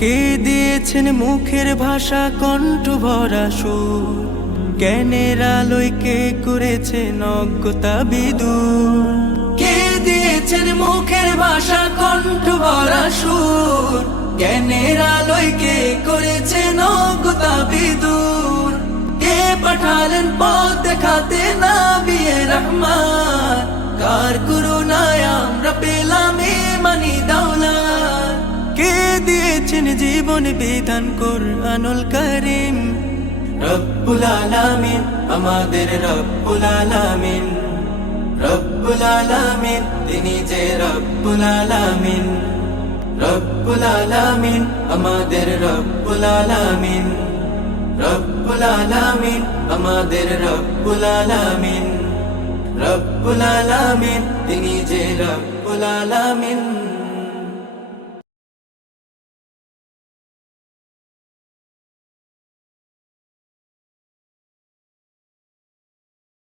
কে দিয়েছেন মুখের ভাষা কণ্ঠ ভরা সুর, জ্ঞানের আলোয় কে করেছেন অজ্ঞতা বিদূর। কে দিয়েছেন মুখের ভাষা কণ্ঠ ভরা সুর, জ্ঞানের আলোয় কে করেছেন অজ্ঞতা বিদূর। কে পাঠালেন পথ দেখাতে নবিয়ে রহমান, কার করুণায় আমরা পেলাম ইমানি দৌলত। কে দিয়েছেন জীবন বিধান কুরআনুল কারীম, রব্বুল আলামিন আমাদের রব্বুল আলামিন। রব্বুল আলামিন তিনি যে রব্বুল আলামিন, রব্বুল আলামিন আমাদের রব্বুল আলামিন। রব্বুল আলামিন আমাদের রব্বুল আলামিন, রব্বুল আলামিন তিনি যে রব্বুল আলামিন।